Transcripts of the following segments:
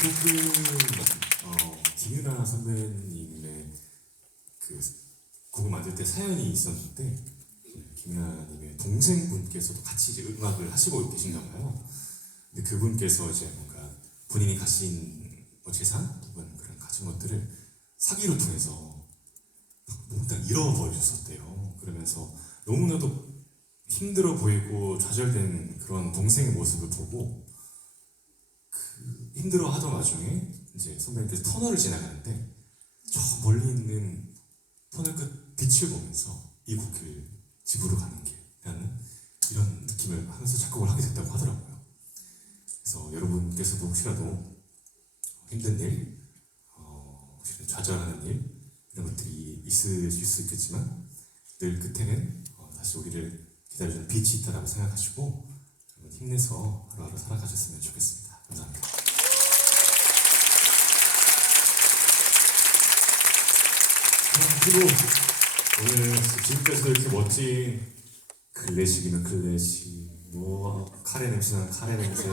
곡은 어, 김윤아 선배님의 그 곡을 만들 때 사연이 있었는데 김윤아님의 동생분께서도 같이 이제 음악을 하시고 계신가 봐요. 근데 그분께서 이제 뭔가 본인이 가진 뭐 재산 혹은 그런 가진 것들을 사기로 통해서 몽땅 잃어버리셨대요. 그러면서 너무나도 힘들어 보이고 좌절된 그런 동생의 모습을 보고 그 힘들어하던 와중에 이제 선배님께서 터널을 지나가는데 저 멀리 있는 터널 끝 빛을 보면서 이 곡을 집으로 가는 길이라는 이런 느낌을 하면서 작곡을 하게 됐다고 하더라고요. 그래서 여러분께서도 혹시라도 힘든 일, 어, 혹시 좌절하는 일 이런 것들이 있을 수 있겠지만 늘 끝에는 어, 다시 우리를 기다려주는 빛이 있다라고 생각하시고 힘내서 하루하루 살아가셨으면 좋겠습니다. 감사합니다. 아, 그리고 오늘 지금까지도 이렇게 멋진 클래식이면 클래식, 뭐 카레 냄새나는 카레 냄새,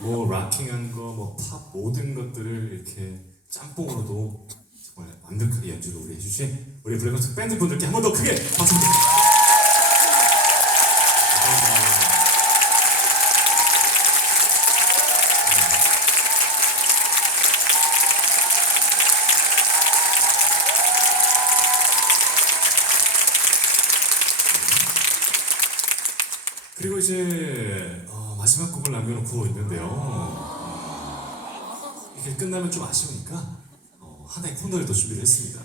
뭐 락킹한 거, 뭐 팝 모든 것들을 이렇게 짬뽕으로도 정말 완벽하게 연주를 우리 해주신 우리 블랙박스 밴드 분들께 한 번 더 크게 박수 부탁드립니다. 끝나면 좀 아쉬우니까 어, 하나의 코너를 더 준비를 했습니다.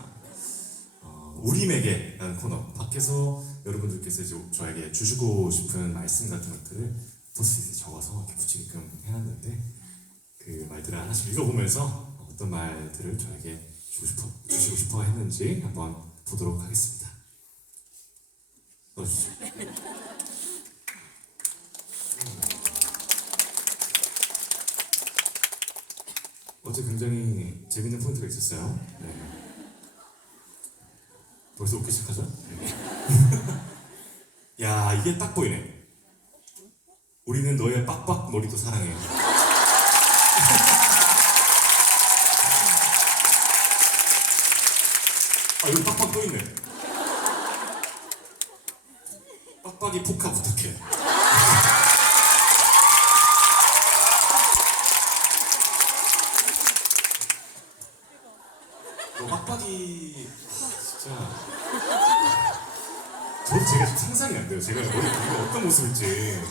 어, 우리에게 라는 코너 밖에서 여러분들께서 이제 저에게 주시고 싶은 말씀 같은 것들을 포스트잇에 적어서 이렇게 붙이게끔 해놨는데 그 말들을 하나씩 읽어보면서 어떤 말들을 저에게 주고 싶어 주시고 싶어 했는지 한번 보도록 하겠습니다. 넣어주시죠. 어제 굉장히 재밌는 포인트가 있었어요. 네. 벌써 웃기 시작하죠? 네. 야, 이게 딱 보이네. 우리는 너의 빡빡 머리도 사랑해. 아, 여기 빡빡 또 있네. 빡빡이 포카 부탁해. 뭐 빡빡이 아, 진짜 저도 제가 좀 상상이 안 돼요. 제가 머리 가 어떤 모습일지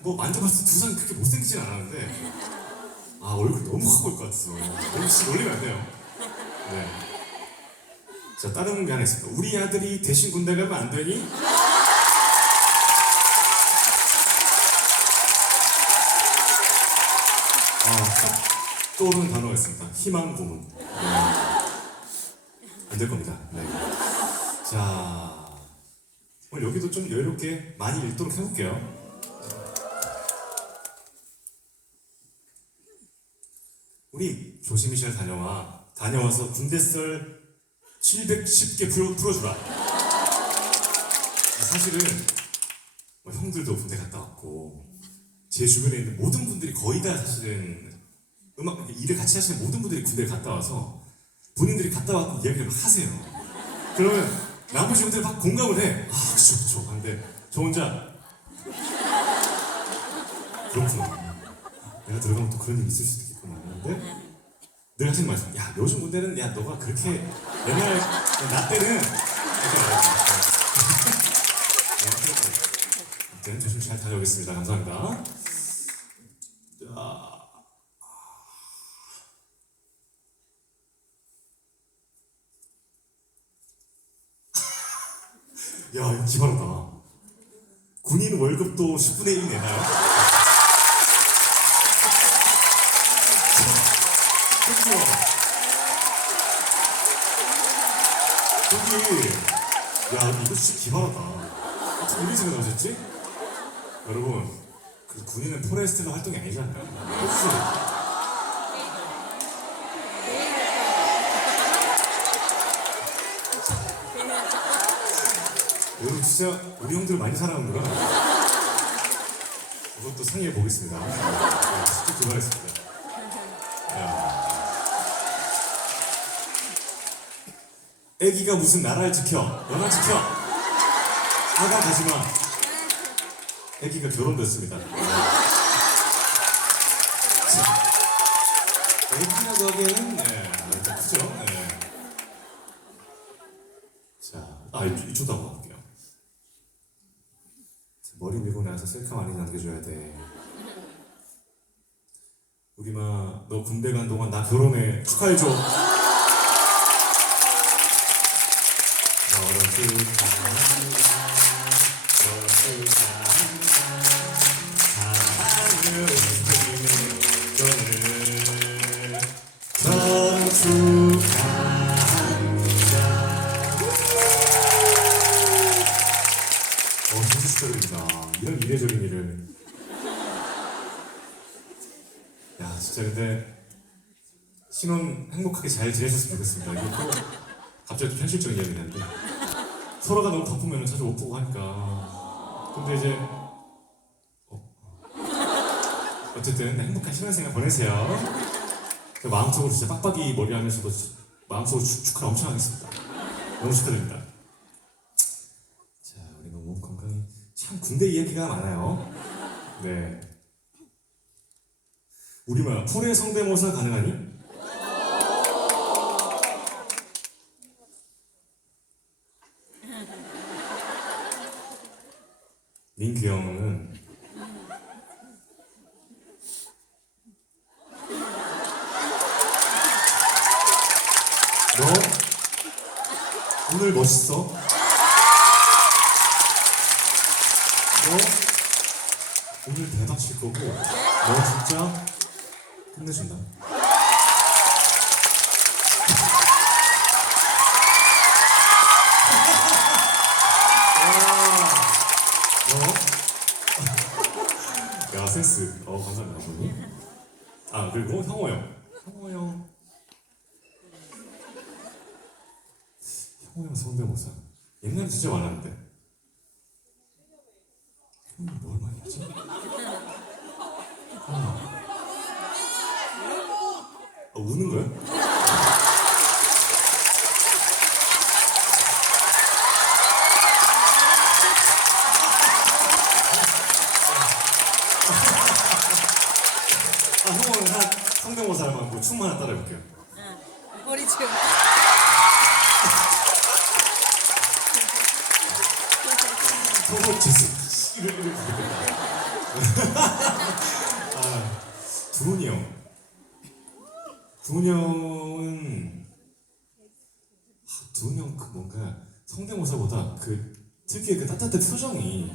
뭐 만져봤을 때 두상이 그렇게 못생기진 않았는데 아 얼굴 너무 커 보일 것 같아서 너무 씨 놀리면 안 돼요. 네. 자 다른 게 하나 있습니다. 우리 아들이 대신 군대 가면 안 되니? 아, 떠오르는 단어가 있습니다. 희망 고문. 네. 안될 겁니다. 네. 자, 여기도 좀 여유롭게 많이 읽도록 해볼게요. 우리 조심히 잘 다녀와. 다녀와서 군대 썰 710개 풀어, 풀어주라. 사실은 뭐 형들도 군대 갔다 왔고 제 주변에 있는 모든 분들이 거의 다 사실은 음악 일을 같이 하시는 모든 분들이 군대를 갔다 와서 본인들이 갔다 왔던 이야기를 하세요. 그러면 나머지 분들 막 공감을 해. 아, 그쵸, 그쵸. 근데 저 혼자 그렇구나. 내가 들어가면 또 그런 일이 있을 수도 있겠구나. 근데 늘 하시는 말씀. 야, 요즘 군대는 야, 너가 그렇게 옛날 나 때는 말해요. 아무튼 조심 잘 다녀오겠습니다. 감사합니다. 야, 이거 기발하다. 군인 월급도 10분의 1 내나요? 그렇죠. 저기, 야, 이거 진짜 기발하다. 어떻게 이런 생각 하셨지? 여러분, 그 군인은 포레스트가 활동이 아니잖아요. 혹시 진짜 우리 형들 많이 사랑하는구나. 그것도 상의해 보겠습니다. 네, 직접 조사했습니다. 애기가 무슨 나라를 지켜? 너나 지켜! 아가 가지마! 애기가 결혼됐습니다. 애기라고 하기에는, 네, 네 아, 크죠? 네. 자, 아, 이쪽도 한번. 군대 간 동안 나 결혼해 축하해줘. 결혼 축하합니다. 결혼 축하합니다. 사랑하 잘 지내셨으면 좋겠습니다. 이것도 갑자기 또 현실적인 이야기긴 한데 서로가 너무 바쁘면 자주 못 보고 하니까 근데 이제 어, 어쨌든 행복한 신혼생활 보내세요. 그 마음속으로 진짜 빡빡이 머리 하면서도 마음속으로 축- 축하를 엄청 하겠습니다. 너무 축하드립니다. 자, 우리 너무 건강히 참 군대 이야기가 많아요. 네. 우리만 풀의 성대모사 가능하니? 민규 형은 너 오늘 멋있어? 너 오늘 대박 칠 거고 너 진짜 끝내준다. 와, 어? 야 센스. 어 감사합니다 선생님. 아 그리고 형호 형. 형호 형. 형 성대모사. 옛날에 진짜 많았는데. 뭘 많이 하지? 아. 어, 우는 거야? 아, 형은 한 성대모사만 뭐 춤만 하나 따라해볼게요. 머리 지금 서로 지스 이를 이를 아, 두훈이 형. 두훈이 형은 아, 두훈이 형그 뭔가 성대모사보다 그 특유의 그 따뜻한 표정이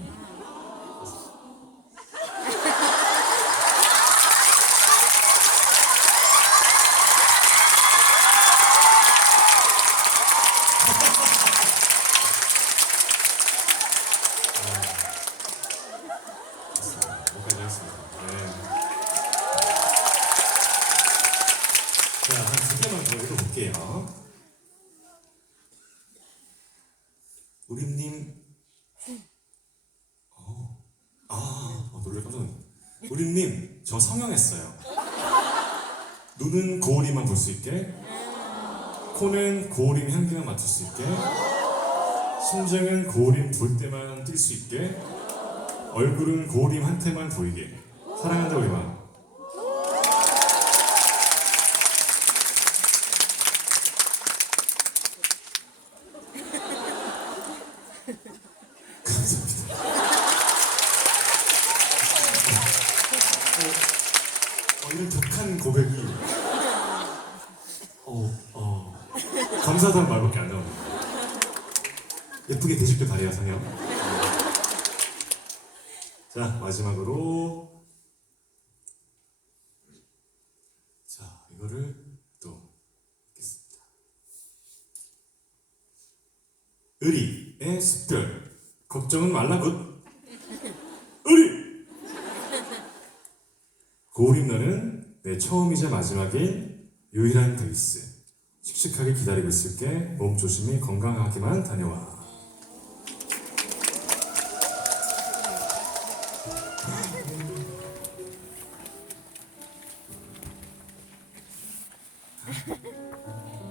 여기까지 하겠습니다. 네. 자, 한 두 개만 더 읽어볼게요. 우림님, 어, 아, 어, 놀래 깜짝 놀랐네. 성형했어요. 눈은 고오리만 볼 수 있게, 코는 고오림 향기만 맡을 수 있게, 심장은 고오림 볼 때만 뛸 수 있게, 얼굴은 고림한테만 보이게 사랑한다 우리만 감사합니다 어, 어, 이런 독한 고백이 어, 어, 감사하다는 말밖에 안 나옵니다 되십길 바래요 성형 자 마지막으로. 자 이거를 또 읽겠습니다. 의리의 습별 걱정은 말라굿. 의리. 고우림 너는 내 처음이자 마지막인 유일한 데이스. 씩씩하게 기다리고 있을게. 몸 조심히 건강하게만 다녀와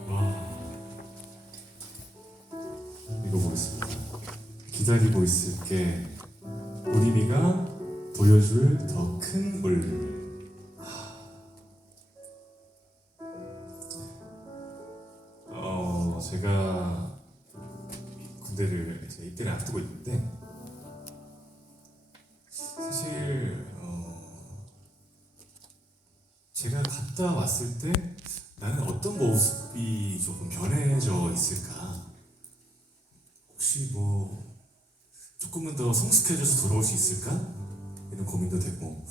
와. 기다리고 있을게. 우리미가 보여줄 더 큰 울림을 어 제가 군대를 이제 입대를 앞두고 있는데 사실 어 제가 갔다 왔을 때 나는 어떤 모습이 조금 변해져 있을까? 혹시 뭐 조금은 더 성숙해져서 돌아올 수 있을까? 이런 고민도 되고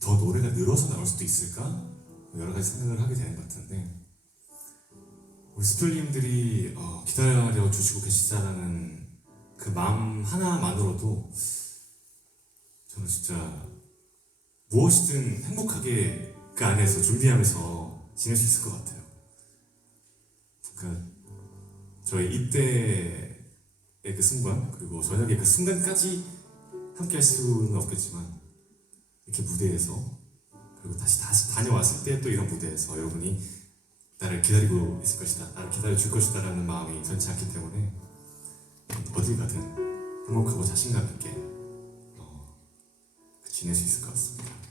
더 노래가 늘어서 나올 수도 있을까? 뭐 여러 가지 생각을 하게 되는 것 같은데 우리 스플님들이 어, 기다려 주시고 계시다는 그 마음 하나만으로도 저는 진짜 무엇이든 행복하게 그 안에서 준비하면서 지낼 수 있을 것 같아요. 그러니까 저의 입대의 그 순간 그리고 저녁의 그 순간까지 함께 할 수는 없겠지만 이렇게 무대에서 그리고 다시 다시 다녀왔을 때 또 이런 무대에서 여러분이 나를 기다리고 있을 것이다 나를 기다려 줄 것이다라는 마음이 전치 않기 때문에 어딜 가든 행복하고 자신감 있게 어, 지낼 수 있을 것 같습니다.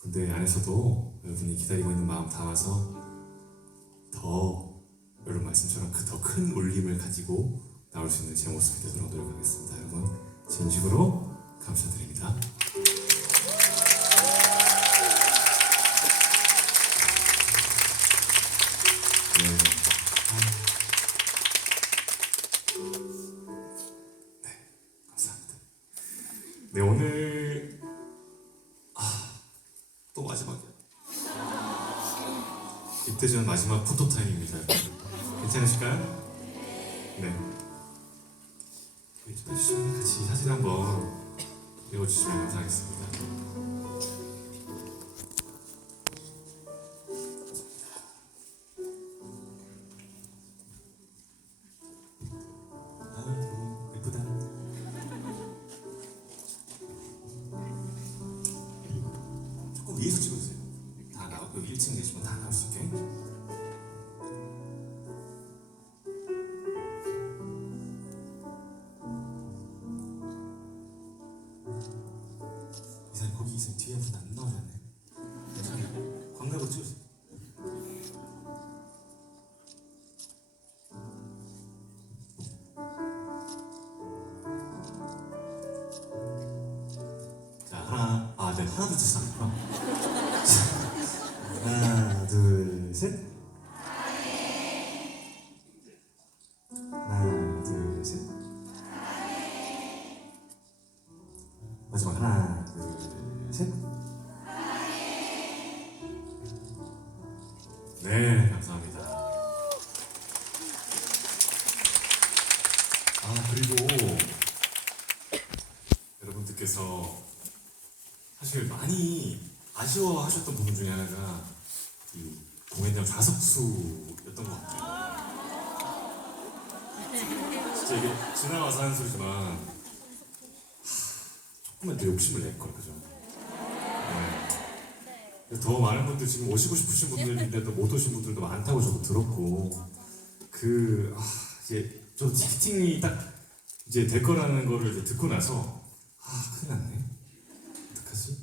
근데 안에서도 여러분이 기다리고 있는 마음 담아서 더 여러분 말씀처럼 그 더 큰 울림을 가지고 나올 수 있는 제 모습이 되도록 노력하겠습니다. 여러분 진심으로 감사드립니다. 전 마지막 포토 타임입니다. 괜찮으실까요? 네. 좀 해주시면 같이 사진 한번 찍어주시면 감사하겠습니다. 이사님 거기 하나, 둘, 셋. 네, 감사합니다. 아 그리고 여러분들께서 사실 많이 아쉬워하셨던 부분 중에 하나가 이 공연장 좌석수였던 것 같아요. 진짜 이게 지나가서 하는 소리지만 하, 조금만 더 욕심을 낼 걸, 그죠? 네. 더 많은 분들 지금 오시고 싶으신 분들인데도 못 오신 분들도 많다고 저도 들었고 그 아, 이제 저도 티켓팅이 딱 이제 될 거라는 거를 이제 듣고 나서 아 큰일 났네 어떡하지?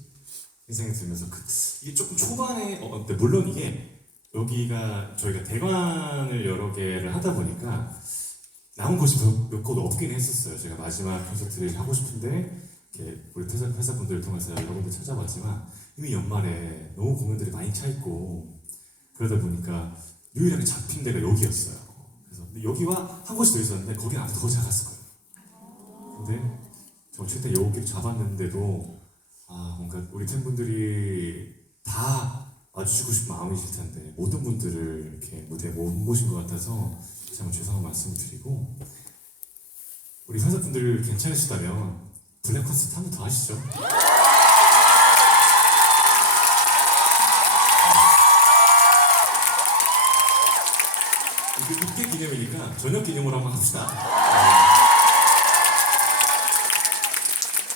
이 생각이 들면서 그, 이게 조금 초반에 어, 근데 물론 이게 여기가 저희가 대관을 여러 개를 하다 보니까 남은 곳이 몇 곳 없긴 했었어요. 제가 마지막 콘서트를 하고 싶은데 우리 회사, 회사 분들 통해서 여러 군데 찾아봤지만 이미 연말에 너무 공연들이 많이 차 있고 그러다 보니까 유일하게 잡힌 데가 여기였어요. 그래서 여기와 한 곳이 더 있었는데 거기는 아마 더 작았을 거예요. 근데 저 최대 여기를 잡았는데도 아 뭔가 우리 팬분들이 다 와주시고 싶은 마음이실 텐데 모든 분들을 이렇게 무대에 못 모신 것 같아서 정말 죄송한 말씀을 드리고 우리 회사 분들 괜찮으시다면 블랙 콘서트 한번 더 하시죠. 이게 입대 기념이니까 저녁 기념으로 한번 합시다.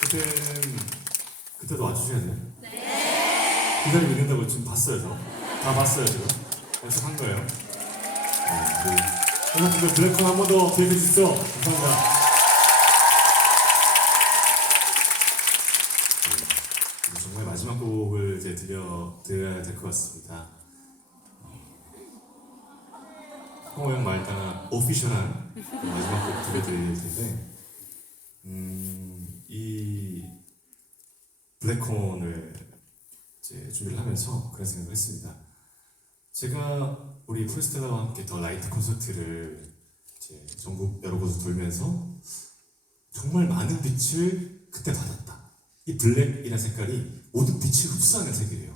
그때는 그때도 와주셔야 돼요. 네. 기다리고 있는다고 지금 봤어요, 저. 다 봤어요, 지금. 약속한 거예요. 네, 우리 여러분들 블랙콘 한 번 더 기회해 주십시오. 감사합니다. 오피셜한 마지막 곡 들려드릴 텐데 음, 이 블랙콘을 이제 준비를 하면서 그런 생각을 했습니다. 제가 우리 프레스텔라와 함께 더 라이트 콘서트를 이제 전국 여러 곳을 돌면서 정말 많은 빛을 그때 받았다. 이 블랙이라는 색깔이 모든 빛을 흡수하는 색이래요.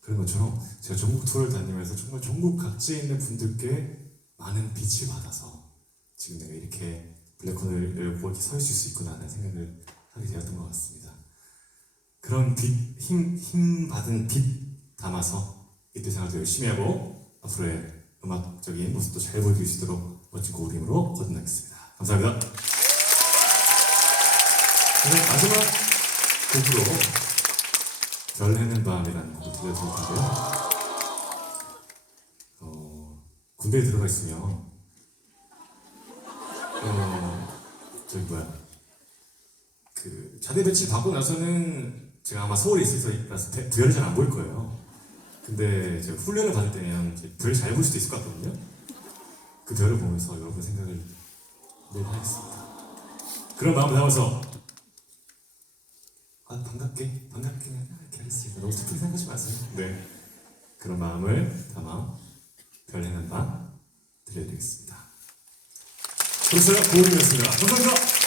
그런 것처럼 제가 전국 투어를 다니면서 정말 전국 각지에 있는 분들께 많은 빛을 받아서 지금 내가 이렇게 블랙콘을 열고 이렇게 서 있을 수 있구나 하는 생각을 하게 되었던 것 같습니다. 그런 빛, 힘, 힘 받은 빛 담아서 이때 생활도 열심히 하고 앞으로의 음악적인 모습도 잘 보여줄 수 있도록 멋진 고우림으로 거듭나겠습니다. 감사합니다. 오늘 마지막 곡으로 별 해는 밤이라는 곡을 들려드릴 텐데요. 어, 군대에 들어가 있으면 어, 저기 뭐야 그 자대 배치 받고 나서는 제가 아마 서울에 있어서 배- 별을 잘안 볼 거예요. 근데 제가 훈련을 받을 때면 별잘볼 수도 있을 것 같거든요. 그 별을 보면서 여러분 생각을 늘 하겠습니다. 그런 마음 담아서 아 반갑게 반갑게 이렇게 하겠습니다. 너무 슬프게 생각하지 마세요. 네 그런 마음을 담아 별 해는 밤 들려드리겠습니다. 그렇어요 고은이었습니다. 감사합니다.